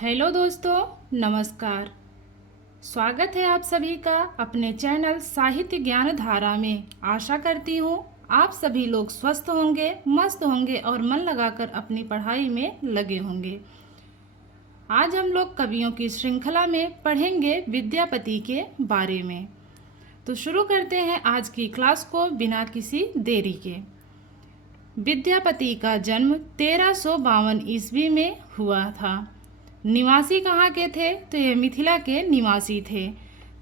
Hello दोस्तों, नमस्कार। स्वागत है आप सभी का अपने चैनल साहित्य ज्ञान धारा में। आशा करती हूँ आप सभी लोग स्वस्थ होंगे, मस्त होंगे और मन लगाकर अपनी पढ़ाई में लगे होंगे। आज हम लोग कवियों की श्रृंखला में पढ़ेंगे विद्यापति के बारे में। तो शुरू करते हैं आज की क्लास को बिना किसी देरी के। विद्यापति का जन्म 1352 ईस्वी में हुआ था। निवासी कहाँ के थे? तो ये मिथिला के निवासी थे।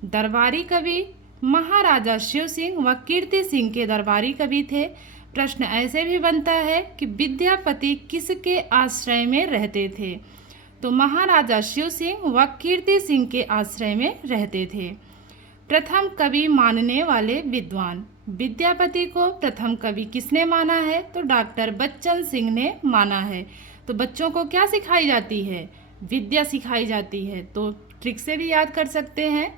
दरबारी कवि महाराजा शिव सिंह व कीर्ति सिंह के दरबारी कवि थे। प्रश्न ऐसे भी बनता है कि विद्यापति किसके आश्रय में रहते थे? तो महाराजा शिव सिंह व कीर्ति सिंह के आश्रय में रहते थे। प्रथम कवि मानने वाले विद्वान। विद्यापति को प्रथम कवि किसने माना है? तो डॉक्टर बच्चन सिंह ने माना है। तो बच्चों को क्या सिखाई जाती है? विद्या सिखाई जाती है। तो ट्रिक से भी याद कर सकते हैं।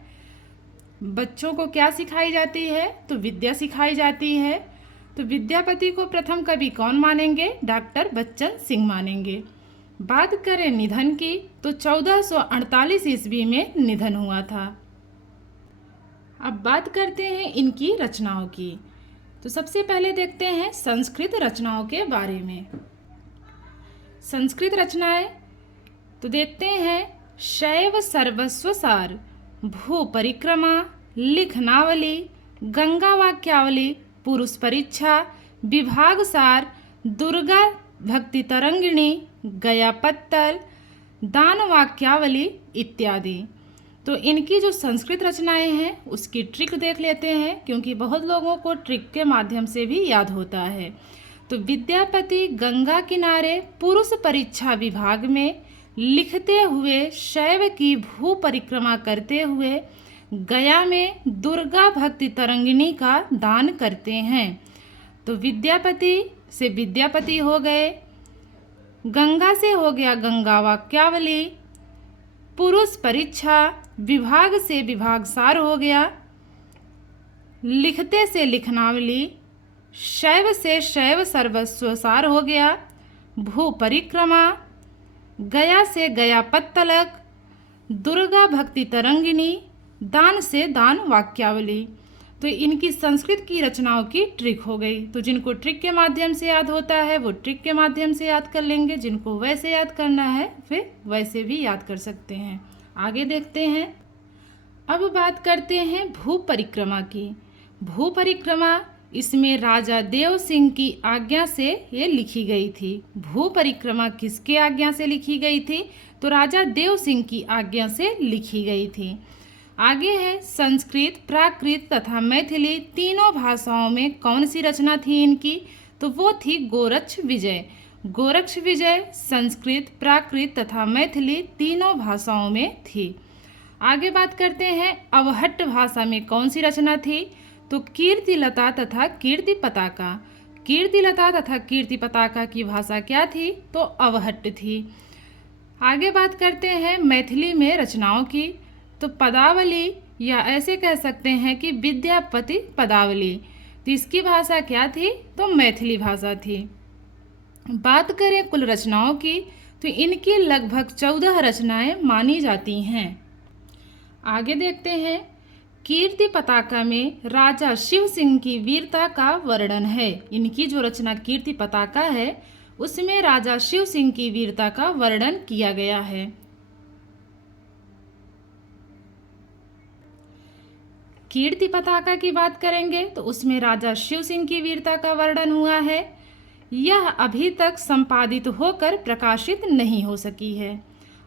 बच्चों को क्या सिखाई जाती है? तो विद्या सिखाई जाती है। तो विद्यापति को प्रथम कवि कौन मानेंगे? डॉक्टर बच्चन सिंह मानेंगे। बात करें निधन की तो 1448 ईस्वी में निधन हुआ था। अब बात करते हैं इनकी रचनाओं की। तो सबसे पहले देखते हैं संस्कृत रचनाओं के बारे में। संस्कृत रचनाएं तो देखते हैं शैव सर्वस्व सार, भू परिक्रमा, लिखनावली, गंगा वाक्यावली, पुरुष परीक्षा, विभाग सार, दुर्गा भक्ति तरंगिणी, गया पत्तल, दान वाक्यावली इत्यादि। तो इनकी जो संस्कृत रचनाएं हैं उसकी ट्रिक देख लेते हैं, क्योंकि बहुत लोगों को ट्रिक के माध्यम से भी याद होता है। तो विद्यापति गंगा किनारे पुरुष परीक्षा विभाग में लिखते हुए शैव की भू परिक्रमा करते हुए गया में दुर्गा भक्ति तरंगिणी का दान करते हैं। तो विद्यापति से विद्यापति हो गए, गंगा से हो गया गंगा वाक्यावली, पुरुष परीक्षा, विभाग से विभाग सार हो गया, लिखते से लिखनावली, शैव से शैव सर्वस्व सार हो गया, भू परिक्रमा, गया से गया पत्तलक, दुर्गा भक्ति तरंगिणी, दान से दान वाक्यावली। तो इनकी संस्कृत की रचनाओं की ट्रिक हो गई। तो जिनको ट्रिक के माध्यम से याद होता है वो ट्रिक के माध्यम से याद कर लेंगे, जिनको वैसे याद करना है फिर वैसे भी याद कर सकते हैं। आगे देखते हैं। अब बात करते हैं भू परिक्रमा की। भू परिक्रमा इसमें राजा देव सिंह की आज्ञा से ये लिखी गई थी। भू परिक्रमा किसके आज्ञा से लिखी गई थी? तो राजा देव सिंह की आज्ञा से लिखी गई थी। आगे है संस्कृत, प्राकृत तथा मैथिली तीनों भाषाओं में कौन सी रचना थी इनकी? तो वो थी गोरक्ष विजय। गोरक्ष विजय संस्कृत, प्राकृत तथा मैथिली तीनों भाषाओं में थी। आगे बात करते हैं अवहट्ट भाषा में कौन सी रचना थी? तो कीर्तिलता तथा कीर्ति पताका। कीर्तिलता तथा कीर्ति पताका की भाषा क्या थी? तो अवहट्ट थी। आगे बात करते हैं मैथिली में रचनाओं की। तो पदावली, या ऐसे कह सकते हैं कि विद्यापति पदावली, तो इसकी भाषा क्या थी? तो मैथिली भाषा थी। बात करें कुल रचनाओं की तो इनकी लगभग 14 रचनाएं मानी जाती हैं। आगे देखते हैं। कीर्ति पताका में राजा शिव सिंह की वीरता का वर्णन है। इनकी जो रचना कीर्ति पताका है उसमें राजा शिव सिंह की वीरता का वर्णन किया गया है। कीर्ति पताका की बात करेंगे तो उसमें राजा शिव सिंह की वीरता का वर्णन हुआ है। यह अभी तक संपादित होकर प्रकाशित नहीं हो सकी है।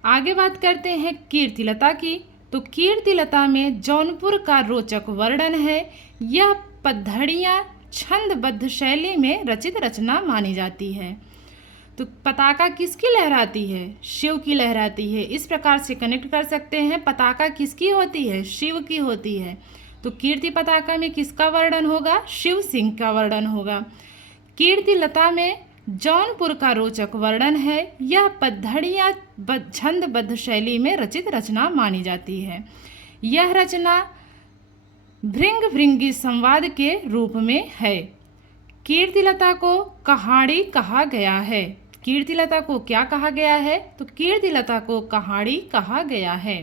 आगे बात करते हैं कीर्तिलता की। तो कीर्तिलता में जौनपुर का रोचक वर्णन है। यह पद्धड़ियाँ छंदबद्ध शैली में रचित रचना मानी जाती है। तो पताका किसकी लहराती है? शिव की लहराती है। इस प्रकार से कनेक्ट कर सकते हैं। पताका किसकी होती है? शिव की होती है। तो कीर्ति पताका में किसका वर्णन होगा? शिव सिंह का वर्णन होगा। कीर्तिलता में जौनपुर का रोचक वर्णन है। यह पद्धड़ियाँ छंदबद्ध शैली में रचित रचना मानी जाती है। यह रचना भृंग भृंगी संवाद के रूप में है। कीर्तिलता को कहाड़ी कहा गया है। कीर्तिलता को क्या कहा गया है? तो कीर्तिलता को कहाड़ी कहा गया है।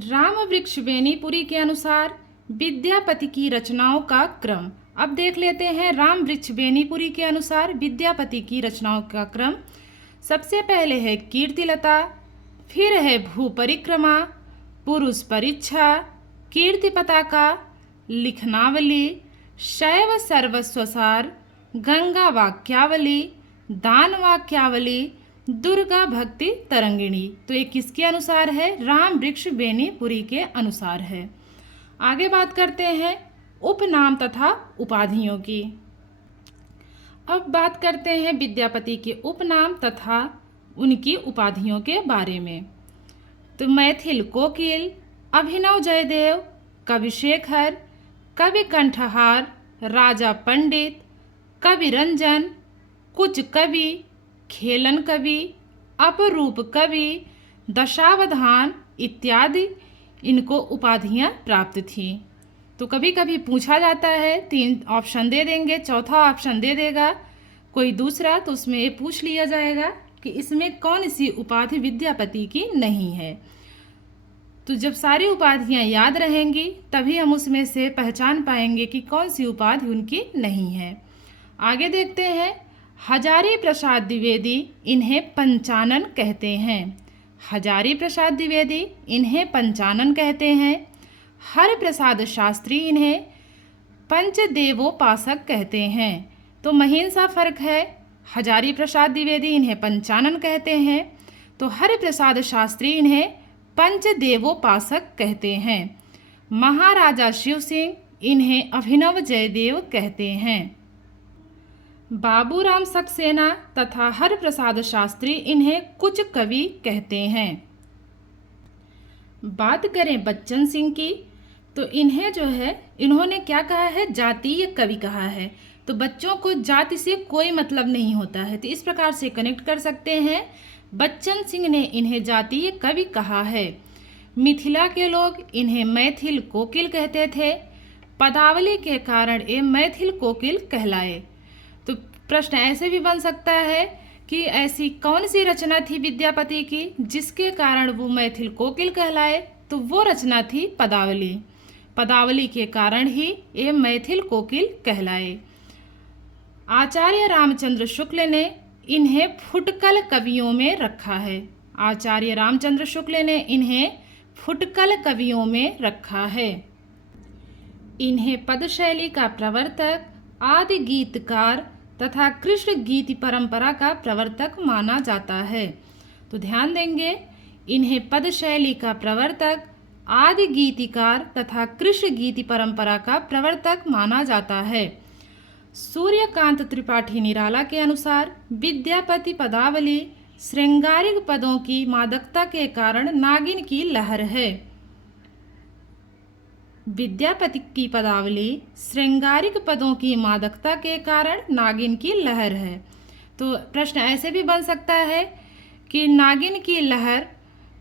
राम वृक्ष बेनीपुरी के अनुसार विद्यापति की रचनाओं का क्रम। अब देख लेते हैं राम वृक्ष बेनीपुरी के अनुसार विद्यापति की रचनाओं का क्रम। सबसे पहले है कीर्तिलता, फिर है भू परिक्रमा, पुरुष परीक्षा, कीर्ति पताका, लिखनावली, शैव सर्वस्वसार, गंगा वाक्यावली, दान वाक्यावली, दुर्गा भक्ति तरंगिणी। तो ये किसके अनुसार है? राम वृक्ष बेनीपुरी के अनुसार है। आगे बात करते हैं उपनाम तथा उपाधियों की। अब बात करते हैं विद्यापति के उपनाम तथा उनकी उपाधियों के बारे में। तो मैथिल कोकिल, अभिनव जयदेव, कवि शेखर, कवि कंठहार, राजा पंडित, कवि रंजन, कुछ कवि, खेलन कवि, अपरूप कवि, दशावधान इत्यादि इनको उपाधियां प्राप्त थीं। तो कभी कभी पूछा जाता है, 3 ऑप्शन दे देंगे, चौथा ऑप्शन दे देगा कोई दूसरा, तो उसमें ये पूछ लिया जाएगा कि इसमें कौन सी उपाधि विद्यापति की नहीं है। तो जब सारी उपाधियां याद रहेंगी तभी हम उसमें से पहचान पाएंगे कि कौन सी उपाधि उनकी नहीं है। आगे देखते हैं हजारी प्रसाद द्विवेदी, इन्हें पंचानन कहते हैं। हजारी प्रसाद द्विवेदी इन्हें पंचानन कहते हैं। हर प्रसाद शास्त्री इन्हें पंचदेवोपासक कहते हैं। तो महीन सा फर्क है, हजारी प्रसाद द्विवेदी इन्हें पंचानन कहते हैं, तो हर प्रसाद शास्त्री इन्हें पंचदेवोपासक कहते हैं। महाराजा शिव सिंह इन्हें अभिनव जयदेव कहते हैं। बाबूराम सक्सेना तथा हर प्रसाद शास्त्री इन्हें कुछ कवि कहते हैं। बात करें बच्चन सिंह की, तो इन्हें जो है इन्होंने क्या कहा है? जातीय कवि कहा है। तो बच्चों को जाति से कोई मतलब नहीं होता है, तो इस प्रकार से कनेक्ट कर सकते हैं। बच्चन सिंह ने इन्हें जातीय कवि कहा है। मिथिला के लोग इन्हें मैथिल कोकिल कहते थे। पदावली के कारण ये मैथिल कोकिल कहलाए। तो प्रश्न ऐसे भी बन सकता है कि ऐसी कौन सी रचना थी विद्यापति की जिसके कारण वो मैथिल कोकिल कहलाए? तो वो रचना थी पदावली। पदावली के कारण ही ये मैथिल कोकिल कहलाए। आचार्य रामचंद्र शुक्ल ने इन्हें फुटकल कवियों में रखा है। आचार्य रामचंद्र शुक्ल ने इन्हें फुटकल कवियों में रखा है। इन्हें पदशैली का प्रवर्तक, आदि गीतकार तथा कृष्ण गीति परंपरा का प्रवर्तक माना जाता है। तो ध्यान देंगे, इन्हें पदशैली का प्रवर्तक, आदि गीतिकार तथा कृष्ण गीति परंपरा का प्रवर्तक माना जाता है। सूर्यकांत त्रिपाठी निराला के अनुसार विद्यापति पदावली श्रृंगारिक पदों की मादकता के कारण नागिन की लहर है। विद्यापति की पदावली श्रृंगारिक पदों की मादकता के कारण नागिन की लहर है। तो प्रश्न ऐसे भी बन सकता है कि नागिन की लहर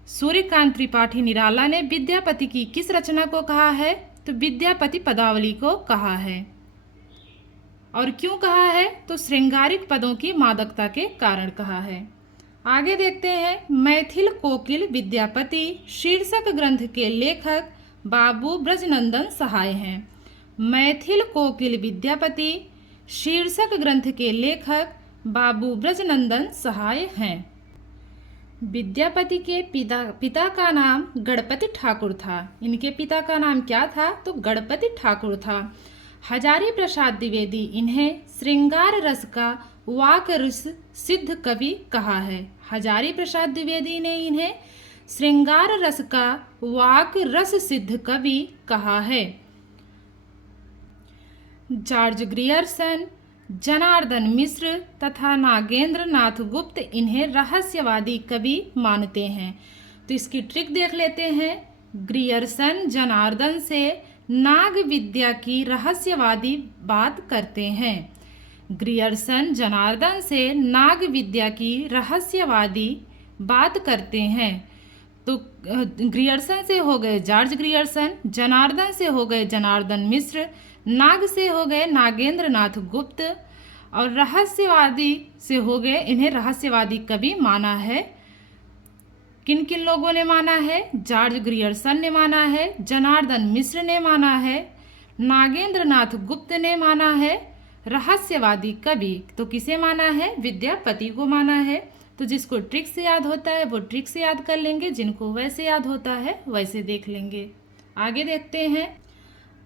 सूर्यकांत त्रिपाठी निराला ने विद्यापति की किस रचना को कहा है? तो विद्यापति पदावली को कहा है। और क्यों कहा है? तो श्रृंगारिक पदों की मादकता के कारण कहा है। आगे देखते हैं मैथिल कोकिल विद्यापति शीर्षक ग्रंथ के लेखक बाबू ब्रजनंदन सहाय हैं। मैथिल कोकिल विद्यापति शीर्षक ग्रंथ के लेखक बाबू ब्रजनंदन सहाय हैं। विद्यापति के पिता का नाम गणपति ठाकुर था। इनके पिता का नाम क्या था? तो गणपति ठाकुर था। हजारी प्रसाद द्विवेदी इन्हें श्रृंगार रस का वाक रस सिद्ध कवि कहा है। हजारी प्रसाद द्विवेदी ने इन्हें श्रृंगार रस का वाक रस सिद्ध कवि कहा है। जॉर्ज ग्रियर्सन, जनार्दन मिश्र तथा नागेंद्र नाथ गुप्त इन्हें रहस्यवादी कवि मानते हैं। तो इसकी ट्रिक देख लेते हैं। ग्रियर्सन जनार्दन से नाग विद्या की रहस्यवादी बात करते हैं। ग्रियर्सन जनार्दन से नाग विद्या की रहस्यवादी बात करते हैं। तो ग्रियर्सन से हो गए जॉर्ज ग्रियर्सन, जनार्दन से हो गए जनार्दन मिश्र, नाग से हो गए नागेंद्र नाथ गुप्त और रहस्यवादी से हो गए, इन्हें रहस्यवादी कवि माना है। किन किन लोगों ने माना है? जॉर्ज ग्रियर्सन ने माना है, जनार्दन मिश्र ने माना है, नागेंद्र नाथ गुप्त ने माना है। रहस्यवादी कवि तो किसे माना है? विद्यापति को माना है। तो जिसको ट्रिक से याद होता है वो ट्रिक से याद कर लेंगे, जिनको वैसे याद होता है वैसे देख लेंगे। आगे देखते हैं।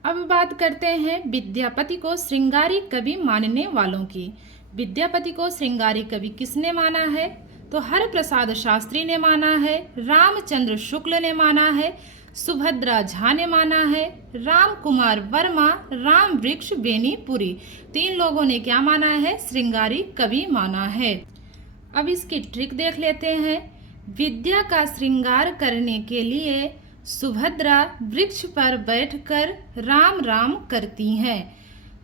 अब बात करते हैं विद्यापति को श्रृंगारी कवि मानने वालों की। विद्यापति को श्रृंगारी कवि किसने माना है? तो हरप्रसाद शास्त्री ने माना है, रामचंद्र शुक्ल ने माना है, सुभद्रा झा ने माना है, राम कुमार वर्मा, राम वृक्ष बेनीपुरी, 3 लोगों ने क्या माना है? श्रृंगारी कवि माना है। अब इसकी ट्रिक देख लेते हैं। विद्या का श्रृंगार करने के लिए सुभद्रा वृक्ष पर बैठकर राम राम करती हैं।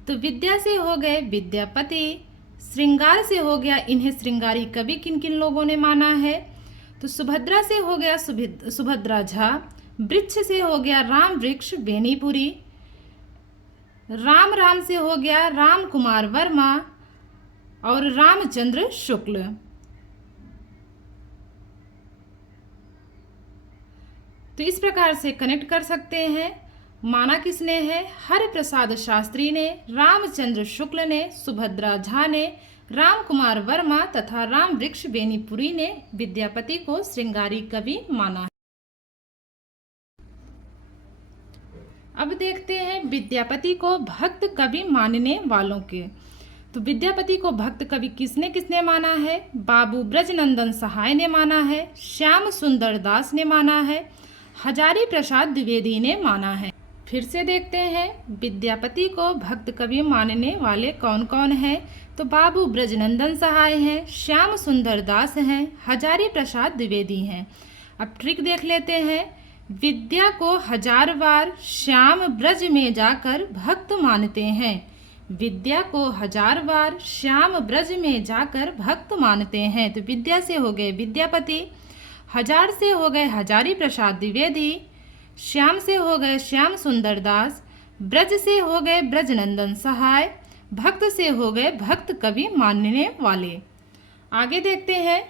तो विद्या से हो गए विद्यापति, श्रृंगार से हो गया इन्हें श्रृंगारी कवि किन किन लोगों ने माना है? तो सुभद्रा से हो गया सुभद्रा झा, वृक्ष से हो गया राम वृक्ष बेनीपुरी, राम राम से हो गया राम कुमार वर्मा और रामचंद्र शुक्ल। तो इस प्रकार से कनेक्ट कर सकते हैं। माना किसने है? हरप्रसाद शास्त्री ने, रामचंद्र शुक्ल ने, सुभद्रा झा ने, राम कुमार वर्मा तथा राम वृक्ष बेनीपुरी ने विद्यापति को श्रृंगारी कवि माना है। अब देखते हैं विद्यापति को भक्त कवि मानने वालों के। तो विद्यापति को भक्त कवि किसने किसने माना है? बाबू ब्रजनंदन सहाय ने माना है, श्याम सुंदर दास ने माना है, हजारी प्रसाद द्विवेदी ने माना है। फिर से देखते हैं विद्यापति को भक्त कवि मानने वाले कौन कौन हैं। तो बाबू ब्रजनंदन सहाय हैं, श्याम सुंदर दास हैं, हजारी प्रसाद द्विवेदी हैं। अब ट्रिक देख लेते हैं। विद्या को 1000 बार श्याम ब्रज में जाकर भक्त मानते हैं। विद्या को 1000 बार श्याम ब्रज में जाकर भक्त मानते हैं। तो विद्या से हो गए विद्यापति, 1000 से हो गए हजारी प्रसाद द्विवेदी, श्याम से हो गए श्याम सुंदर दास, ब्रज से हो गए ब्रजनंदन सहाय, भक्त से हो गए भक्त कवि मानने वाले। आगे देखते हैं।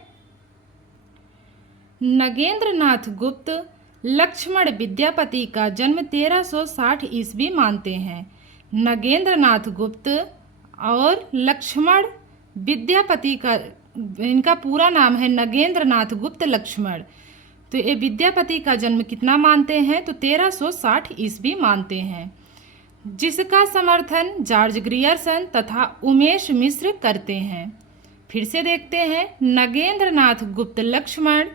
नगेंद्र नाथ गुप्त लक्ष्मण विद्यापति का जन्म 1360 ईस्वी मानते हैं। नगेंद्र नाथ गुप्त और लक्ष्मण विद्यापति का, इनका पूरा नाम है नगेंद्र नाथ गुप्त लक्ष्मण। तो ये विद्यापति का जन्म कितना मानते हैं? तो 1360 ईस्वी मानते हैं, जिसका समर्थन जॉर्ज ग्रियर्सन तथा उमेश मिश्र करते हैं। फिर से देखते हैं। नगेंद्र नाथ गुप्त लक्ष्मण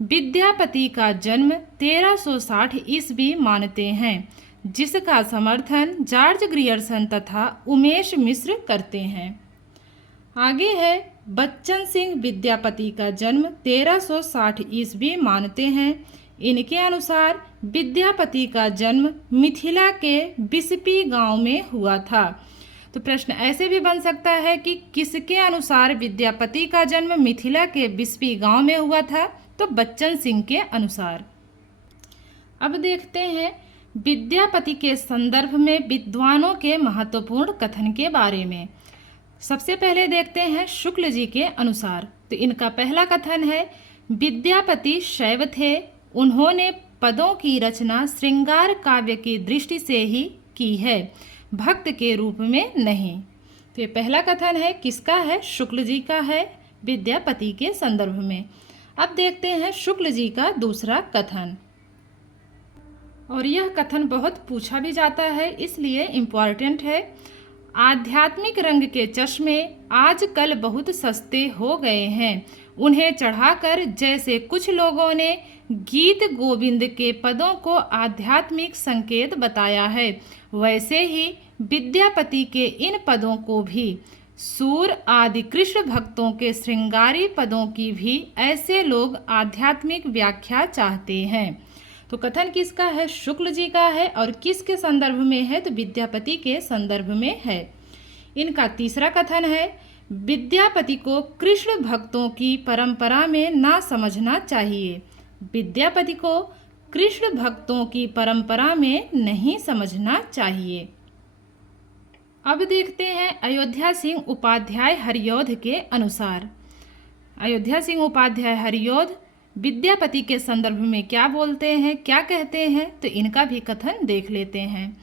विद्यापति का जन्म 1360 ईस्वी मानते हैं, जिसका समर्थन जॉर्ज ग्रियर्सन तथा उमेश मिश्र करते हैं। आगे है बच्चन सिंह विद्यापति का जन्म 1360 ईस्वी मानते हैं। इनके अनुसार विद्यापति का जन्म मिथिला के बिस्पी गांव में हुआ था। तो प्रश्न ऐसे भी बन सकता है कि किसके अनुसार विद्यापति का जन्म मिथिला के बिस्पी गांव में हुआ था? तो बच्चन सिंह के अनुसार। अब देखते हैं विद्यापति के संदर्भ में विद्वानों के महत्वपूर्ण कथन के बारे में। सबसे पहले देखते हैं शुक्ल जी के अनुसार। तो इनका पहला कथन है, विद्यापति शैव थे, उन्होंने पदों की रचना श्रृंगार काव्य की दृष्टि से ही की है, भक्त के रूप में नहीं। तो ये पहला कथन है, किसका है? शुक्ल जी का है, विद्यापति के संदर्भ में। अब देखते हैं शुक्ल जी का दूसरा कथन, और यह कथन बहुत पूछा भी जाता है, इसलिए इम्पॉर्टेंट है। आध्यात्मिक रंग के चश्मे आजकल बहुत सस्ते हो गए हैं, उन्हें चढ़ाकर जैसे कुछ लोगों ने गीत गोविंद के पदों को आध्यात्मिक संकेत बताया है, वैसे ही विद्यापति के इन पदों को भी सूर आदि कृष्ण भक्तों के श्रृंगारी पदों की भी ऐसे लोग आध्यात्मिक व्याख्या चाहते हैं। तो कथन किसका है? शुक्ल जी का है। और किसके संदर्भ में है? तो विद्यापति के संदर्भ में है। इनका तीसरा कथन है, विद्यापति को कृष्ण भक्तों की परंपरा में ना समझना चाहिए। विद्यापति को कृष्ण भक्तों की परंपरा में नहीं समझना चाहिए। अब देखते हैं अयोध्या सिंह उपाध्याय हरिऔध के अनुसार। अयोध्या सिंह उपाध्याय हरिऔध विद्यापति के संदर्भ में क्या बोलते हैं, क्या कहते हैं, तो इनका भी कथन देख लेते हैं।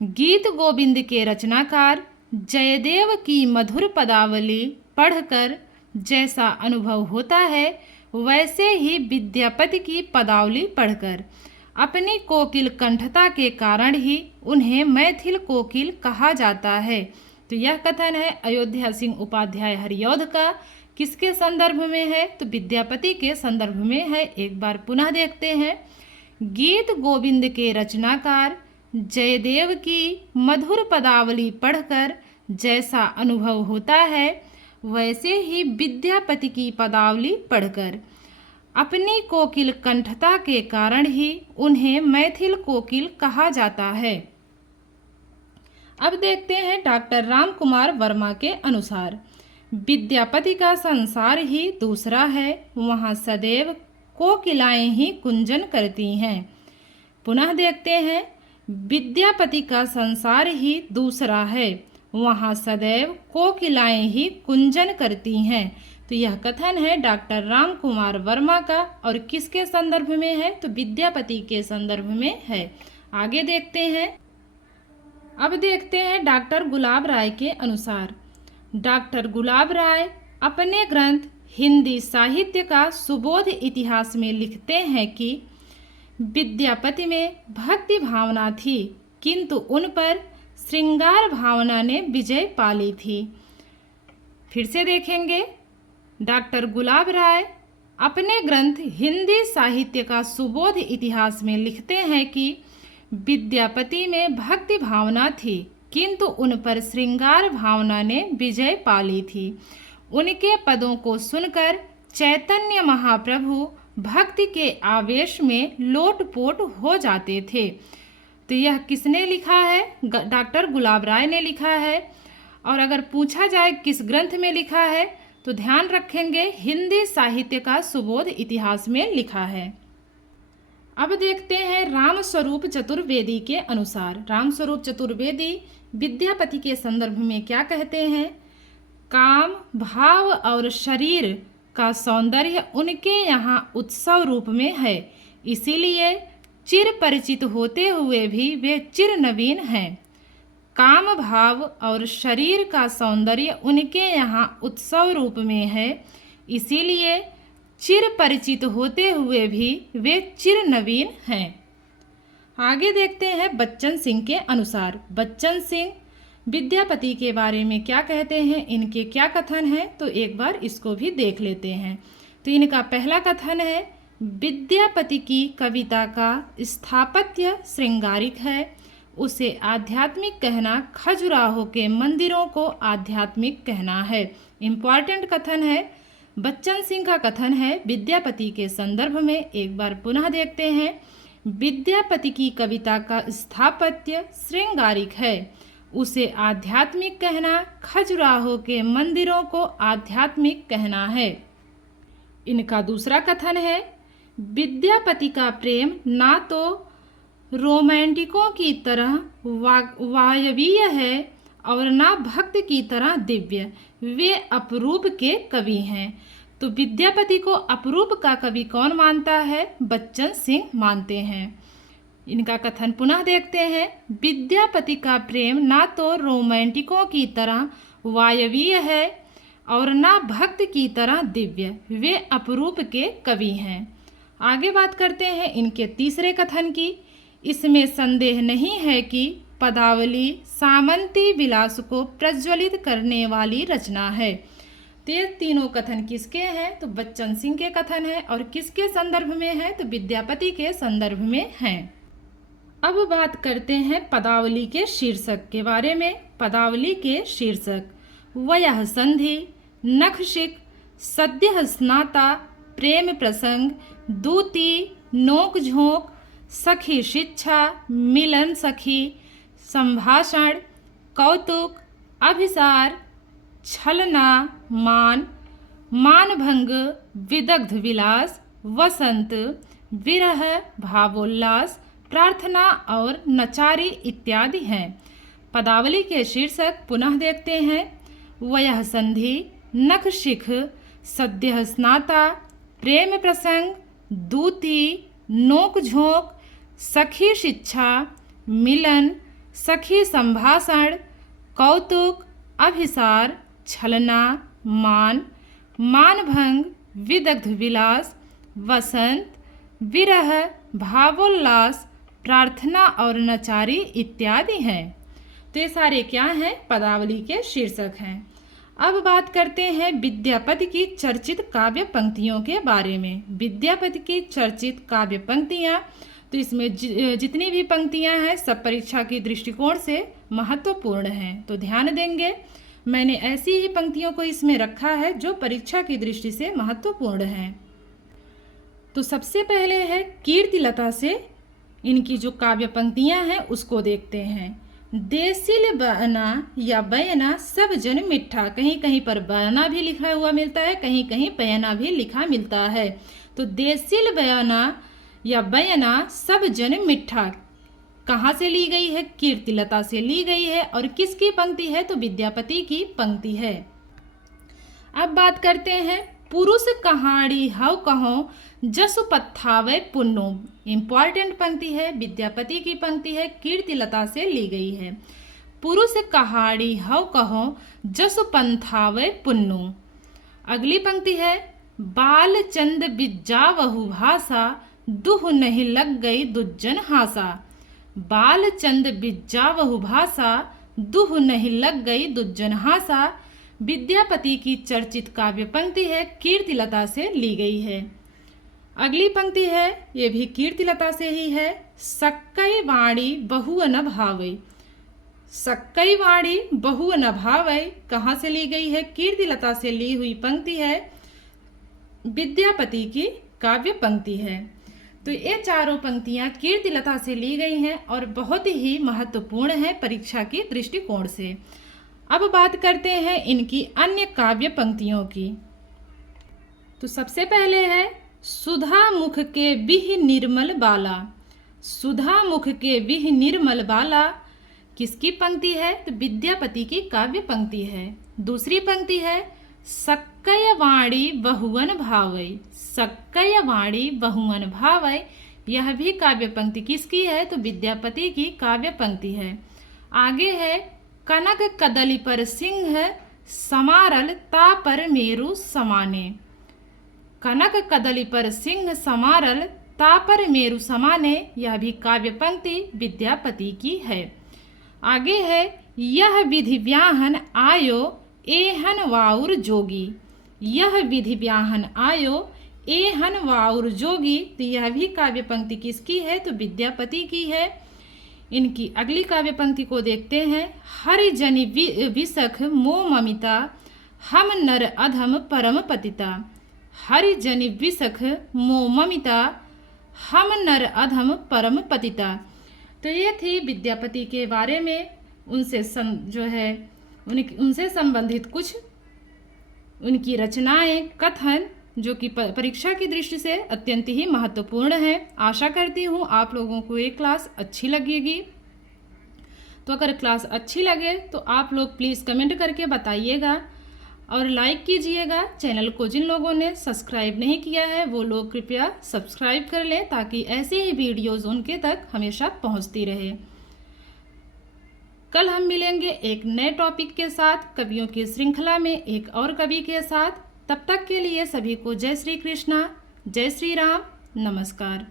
गीत गोविंद के रचनाकार जयदेव की मधुर पदावली पढ़कर जैसा अनुभव होता है, वैसे ही विद्यापति की पदावली पढ़कर अपनी कोकिल कंठता के कारण ही उन्हें मैथिल कोकिल कहा जाता है। तो यह कथन है अयोध्या सिंह उपाध्याय हरिऔध का। किसके संदर्भ में है, तो विद्यापति के संदर्भ में है। एक बार पुनः देखते हैं। गीत गोविंद के रचनाकार जयदेव की मधुर पदावली पढ़कर जैसा अनुभव होता है, वैसे ही विद्यापति की पदावली पढ़कर अपनी कोकिल कंठता के कारण ही उन्हें मैथिल कोकिल कहा जाता है। अब देखते हैं डॉक्टर राम कुमार वर्मा के अनुसार। विद्यापति का संसार ही दूसरा है, वहाँ सदैव कोकिलाएं ही कुंजन करती हैं। पुनः देखते हैं। विद्यापति का संसार ही दूसरा है, वहाँ सदैव कोकिलाएं ही कुंजन करती हैं। तो यह कथन है डॉक्टर राम कुमार वर्मा का और किसके संदर्भ में है, तो विद्यापति के संदर्भ में है। आगे देखते हैं। अब देखते हैं डॉक्टर गुलाब राय के अनुसार। डॉक्टर गुलाब राय अपने ग्रंथ हिंदी साहित्य का सुबोध इतिहास में लिखते हैं कि विद्यापति में भक्ति भावना थी, किंतु उन पर श्रृंगार भावना ने विजय पा ली थी। फिर से देखेंगे। डॉक्टर गुलाब राय अपने ग्रंथ हिंदी साहित्य का सुबोध इतिहास में लिखते हैं कि विद्यापति में भक्ति भावना थी, किंतु उन पर श्रृंगार भावना ने विजय पा ली थी। उनके पदों को सुनकर चैतन्य महाप्रभु भक्ति के आवेश में लोटपोट हो जाते थे। तो यह किसने लिखा है, डॉक्टर गुलाब राय ने लिखा है। और अगर पूछा जाए किस ग्रंथ में लिखा है, तो ध्यान रखेंगे हिंदी साहित्य का सुबोध इतिहास में लिखा है। अब देखते हैं रामस्वरूप चतुर्वेदी के अनुसार। रामस्वरूप चतुर्वेदी विद्यापति के संदर्भ में क्या कहते हैं। काम, भाव और शरीर का सौंदर्य उनके यहाँ उत्सव रूप में है, इसीलिए चिर परिचित होते हुए भी वे चिर नवीन हैं। काम, भाव और शरीर का सौंदर्य उनके यहाँ उत्सव रूप में है, इसीलिए चिर परिचित होते हुए भी वे चिर नवीन हैं। आगे देखते हैं बच्चन सिंह के अनुसार। बच्चन सिंह विद्यापति के बारे में क्या कहते हैं, इनके क्या कथन हैं, तो एक बार इसको भी देख लेते हैं। तो इनका पहला कथन है, विद्यापति की कविता का स्थापत्य श्रृंगारिक है, उसे आध्यात्मिक कहना खजुराहो के मंदिरों को आध्यात्मिक कहना है। इम्पॉर्टेंट कथन है। बच्चन सिंह का कथन है विद्यापति के संदर्भ में। एक बार पुनः देखते हैं। विद्यापति की कविता का स्थापत्य श्रृंगारिक है, उसे आध्यात्मिक कहना खजुराहो के मंदिरों को आध्यात्मिक कहना है। इनका दूसरा कथन है, विद्यापति का प्रेम ना तो रोमांटिकों की तरह वायवीय है और ना भक्त की तरह दिव्य, वे अपरूप के कवि हैं। तो विद्यापति को अपरूप का कवि कौन मानता है, बच्चन सिंह मानते हैं। इनका कथन पुनः देखते हैं। विद्यापति का प्रेम ना तो रोमांटिकों की तरह वायवीय है और ना भक्त की तरह दिव्य, वे अपरूप के कवि हैं। आगे बात करते हैं इनके तीसरे कथन की। इसमें संदेह नहीं है कि पदावली सामंती विलास को प्रज्वलित करने वाली रचना है। तो ये तीनों कथन किसके हैं, तो बच्चन सिंह के कथन है। और किसके संदर्भ में है, तो विद्यापति के संदर्भ में हैं। अब बात करते हैं पदावली के शीर्षक के बारे में। पदावली के शीर्षक: वयः संधि, नखशिख, सद्यः स्नाता, प्रेम प्रसंग, दूती, नोक झोंक, सखी शिक्षा, मिलन सखी, संभाषण, कौतुक, अभिसार, छलना, मान, मानभंग, विदग्ध विलास, वसंत, विरह, भावोल्लास, प्रार्थना और नचारी इत्यादि हैं। पदावली के शीर्षक पुनः देखते हैं। वयः संधि, नख शिख, सद्यः स्नाता, प्रेम प्रसंग, दूती, नोक झोंक, सखी शिक्षा, मिलन, सखी संभाषण, कौतुक, अभिसार, छलना, मान, मानभंग, विदग्ध विलास, वसंत, विरह, भावोल्लास, प्रार्थना और नचारी इत्यादि हैं। तो ये सारे क्या हैं? पदावली के शीर्षक हैं। अब बात करते हैं विद्यापति की चर्चित काव्य पंक्तियों के बारे में। विद्यापति की चर्चित काव्य पंक्तियाँ, तो इसमें जितनी भी पंक्तियाँ हैं सब परीक्षा की दृष्टिकोण से महत्वपूर्ण हैं, तो ध्यान देंगे। मैंने ऐसी ही पंक्तियों को इसमें रखा है जो परीक्षा की दृष्टि से महत्वपूर्ण हैं। तो सबसे पहले है कीर्तिलता से इनकी जो काव्य पंक्तियाँ हैं उसको देखते हैं। देसिल बना या बयना सब जन मिठा, कहीं कहीं पर बना भी लिखा हुआ मिलता है, कहीं कहीं बयना भी लिखा मिलता है। तो देसिल बयाना या बयना सब जन मिठा कहाँ से ली गई है? कीर्तिलता से ली गई है। और किसकी पंक्ति है? तो विद्यापति की पंक्ति है। अब बात करते हैं पुरुष कहाड़ी हव कहो जसु पत्थावे पुन्नो। इम्पॉर्टेंट पंक्ति है, विद्यापति की पंक्ति है, कीर्तिलता से ली गई है। पुरुष कहाड़ी हव कहो जसु पंथावे पुन्नो। अगली पंक्ति है बाल चंद बिज्जावहु भाषा दुह नहीं लग गई दुज्जन हासा। बाल चंद बिज्जावहु भाषा दुह नहीं लग गई दुज्जन हासा विद्यापति की चर्चित काव्य पंक्ति है, कीर्तिलता से ली गई है। अगली पंक्ति है, ये भी कीर्तिलता से ही है। सक्कई वाणी बहु न भावै। सक्कई वाणी बहु न भावै कहाँ से ली गई है? कीर्तिलता से ली हुई पंक्ति है, विद्यापति की काव्य पंक्ति है। तो ये चारों पंक्तियाँ कीर्तिलता से ली गई हैं और बहुत ही महत्वपूर्ण है परीक्षा की दृष्टिकोण से। अब बात करते हैं इनकी अन्य काव्य पंक्तियों की। तो सबसे पहले है सुधा मुख के बिह निर्मल बाला। सुधा मुख के बिह निर्मल बाला किसकी पंक्ति है? तो विद्यापति की काव्य पंक्ति है। दूसरी पंक्ति है सक्कय वाणी बहुवन भावै। सक्कय वाणी बहुवन भावै, यह भी काव्य पंक्ति किसकी है? तो विद्यापति की काव्य पंक्ति है। आगे है कनक कदली पर सिंह समारल ता पर मेरु समाने। कनक कदली पर सिंह समारल ता पर मेरु समाने, यह भी काव्य पंक्ति विद्यापति की है। आगे है यह विधि व्याहन आयो एहन वाउर जोगी। यह विधि व्याहन आयो एहन वाउर जोगी, तो यह भी काव्य पंक्ति किसकी है? तो विद्यापति की है। इनकी अगली काव्य पंक्ति को देखते हैं। हरिजनि विसख मो ममिता हम नर अधम परम पतिता। हरिजनि विसख मो ममिता हम नर अधम परम पतिता। तो ये थी विद्यापति के बारे में उनसे उनसे संबंधित कुछ उनकी रचनाएं, कथन, जो कि परीक्षा की दृष्टि से अत्यंत ही महत्वपूर्ण है। आशा करती हूँ आप लोगों को ये क्लास अच्छी लगेगी। तो अगर क्लास अच्छी लगे तो आप लोग प्लीज़ कमेंट करके बताइएगा और लाइक कीजिएगा। चैनल को जिन लोगों ने सब्सक्राइब नहीं किया है वो लोग कृपया सब्सक्राइब कर लें ताकि ऐसी ही वीडियोज़ उनके तक हमेशा पहुँचती रहे। कल हम मिलेंगे एक नए टॉपिक के साथ, कवियों की श्रृंखला में एक और कवि के साथ। तब तक के लिए सभी को जय श्री कृष्णा, जय श्री राम, नमस्कार।